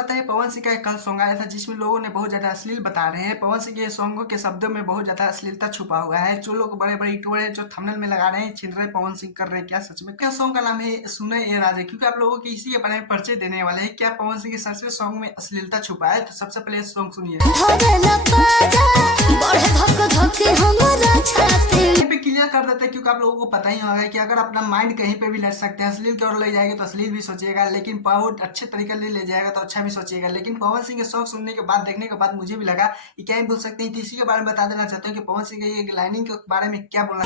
पता है पवन सिंह का एक कल सॉन्ग आया था जिसमें लोगों ने बहुत ज्यादा अश्लील बता रहे हैं। पवन सिंह के सॉन्गों के शब्दों में बहुत ज्यादा अश्लीलता छुपा हुआ है। जो लोग बड़े बड़े यूट्यूबर हैं जो थंबनेल में लगा रहे हैं छिल रहे पवन सिंह कर रहे हैं, क्या सच में? क्या सॉन्ग का नाम है सुने ये राजे, क्योंकि आप लोगों के इसी के बारे में परिचय देने वाले हैं। क्या पवन सिंह के सच में सॉन्ग में अश्लीलता छुपा है? तो सबसे पहले सॉन्ग सुनिए। यहीं पे क्लियर कर देते हैं, क्योंकि आप लोगों को पता ही होगा कि अगर अपना माइंड कहीं पे भी लट सकते हैं, अश्लील की ओर ले जाएंगे तो अश्लील भी सोचिएगा, लेकिन बहुत अच्छे तरीके से ले जाएगा तो अच्छा भी सोचिएगा। लेकिन पवन सिंह के सॉन्ग सुनने के बाद, देखने के बाद मुझे भी लगा कि क्या ही बोल सकते हैं। तो इसी के बारे में बता देना चाहते हैं कि पवन सिंह के ये लाइनिंग के बारे में क्या बोलना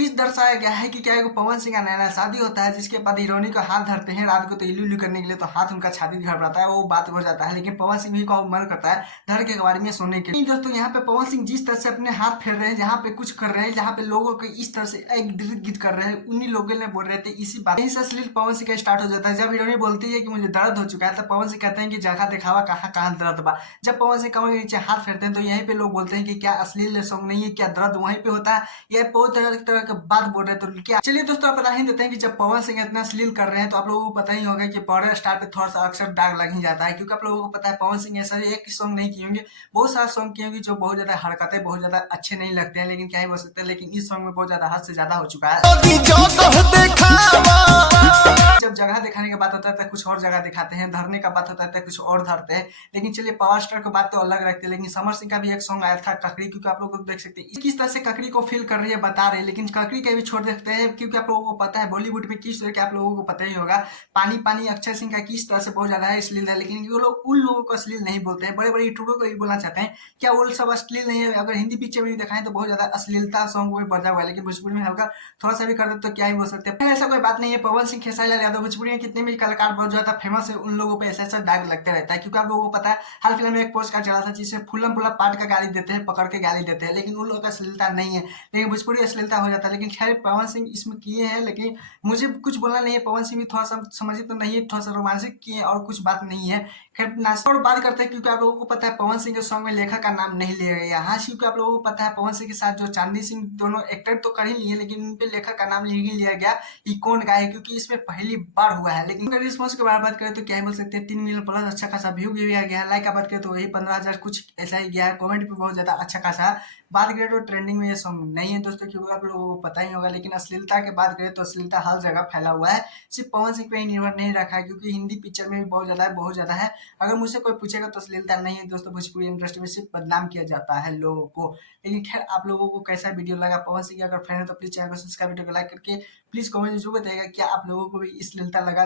इस दर्शाया गया है कि क्या एगो पवन सिंह का नया शादी होता है जिसके बाद हीरोइनी को हाथ धरते हैं रात को, तो इल्लू इल्लू करने के लिए तो हाथ उनका छाती घबराता है, वो बात हो जाता है। लेकिन पवन सिंह भी को मन करता है धर के बारे में सोने के लिए। दोस्तों यहाँ पे पवन सिंह जिस तरह से अपने हाथ फेर रहे हैं, जहाँ पे कुछ कर रहे हैं, जहाँ पे लोगों को इस तरह से एक गीत कर रहे हैं, उन्हीं लोगों ने बोल रहे थे इसी बात यही से अश्लील पवन सिंह का स्टार्ट हो जाता है। जब हीरोइनी बोलती है कि मुझे दर्द हो चुका है तो पवन सिंह कहते हैं कि जगह दिखावा कहाँ कहाँ दर्द बा। जब पवन सिंह कमर के नीचे हाथ फेरते हैं तो यहीं पे लोग बोलते हैं कि क्या अश्लील सॉन्ग नहीं है, क्या दर्द वहीं पे होता है? ये बहुत तरह के बात बोल रहे हैं। तो क्या चलिए दोस्तों आप बता ही देते हैं कि जब पवन सिंह इतना अश्लील कर रहे हैं तो आप लोगों को पता ही होगा कि बॉर्डर स्टार पे थोड़ा सा अक्सर दाग लग ही जाता है, क्योंकि आप लोगों को पता है पवन सिंह ऐसा एक सॉन्ग नहीं किए होंगे, बहुत सारे सॉन्ग किए होंगे जो बहुत ज्यादा हरकतें बहुत ज्यादा अच्छे नहीं लगते हैं। लेकिन क्या ही बोल सकते हैं, लेकिन इस सॉन्ग में बहुत ज्यादा हद से ज्यादा हो चुका है। जब जगह दिखाने की बात होता है तो कुछ और जगह दिखाते हैं, धरने का बात होता है तो कुछ और धरते हैं। लेकिन चलिए पावर स्टार की बात तो अलग रखते हैं। लेकिन समर सिंह का भी एक सॉन्ग आया था ककड़ी, क्योंकि आप लोग देख सकते हैं किस तरह से ककड़ी को फील कर रही है बता रहे हैं। लेकिन ककड़ी का भी छोड़ देते हैं, क्योंकि आप लोगों को पता है बॉलीवुड में किस तरह के आप लोगों को पता ही होगा पानी पानी अक्षय सिंह का किस तरह से बहुत ज्यादा अश्लील है। लेकिन वो लोग उन लोगों को अश्लील नहीं बोलते हैं, बड़े बड़े यूट्यूबर को भी बोलना चाहते हैं क्या वो सब अश्लील नहीं है? अगर हिंदी पिक्चर में दिखाएं तो बहुत ज्यादा अश्लीलता सॉन्ग में बजा हुआ है, लेकिन भोजपुरी में हल्का थोड़ा सा भी कर दे तो क्या ही बोल सकते हैं। ऐसा कोई बात नहीं है। पवन सिंह, खेसारी लाल यादव, भोजपुरी में कितने भी कलाकार बहुत ज्यादा फेमस है, उन लोगों पे ऐसा ऐसा दाग लगते रहता है। क्योंकि आप लोगों को पता है हाल फिलहाल में एक पोस्ट का चला था जिसमें फुल्लम फुल्ला पाट का गाली देते हैं, पकड़ के गाली देते हैं, लेकिन उन लोगों का अश्लीलता नहीं है, लेकिन भोजपुरी अश्लीलता हो जाता है। लेकिन खैर पवन सिंह इसमें किए हैं, लेकिन मुझे कुछ बोलना नहीं है। पवन सिंह भी थोड़ा सा समझिए तो नहीं है, थोड़ा सा रोमांसिक किए और कुछ बात नहीं है। खैर नाश्ता और बात करते हैं, क्योंकि आप लोगों को पता है पवन सिंह के सॉन्ग में लेखक का नाम नहीं लिया गया। हाँ, क्योंकि आप लोगों को पता है पवन सिंह के साथ जो चांदनी सिंह दोनों एक्टर तो कर ही लिए, लेकिन उन पे लेखक का नाम नहीं लिया गया कि कौन गाए, क्योंकि इसमें पहली बार हुआ है। लेकिन अगर रिस्पॉन्स के बारे में बात करें तो क्या ही बोल सकते हैं, 3 मिलियन प्लस अच्छा खासा व्यू भी आ गया है। लाइक का बात करें तो वही 15,000 कुछ ऐसा ही गया है। कमेंट भी बहुत ज्यादा अच्छा खासा। बात करें तो ट्रेंडिंग में ये सॉन्ग नहीं है दोस्तों, क्योंकि आप लोगों को पता ही होगा। लेकिन अश्लीलता की बात करें तो अश्लीलता हर जगह फैला हुआ है, सिर्फ पवन सिंह पे ही निर्भर नहीं रखा है, क्योंकि हिंदी पिक्चर में भी बहुत ज्यादा है, बहुत ज्यादा है। अगर मुझसे कोई पूछेगा तो अश्लीलता नहीं है दोस्तों, भोजपुरी इंडस्ट्री में सिर्फ बदनाम किया जाता है लोगों को। लेकिन खैर आप लोगों को कैसा वीडियो लगा, पवन सिंह अगर फैन है तो प्लीज चैनल को सब्सक्राइब, वीडियो को लाइक करके प्लीज कमेंट जरूर बताइएगा क्या आप लोगों को भी अश्लीलता लगा।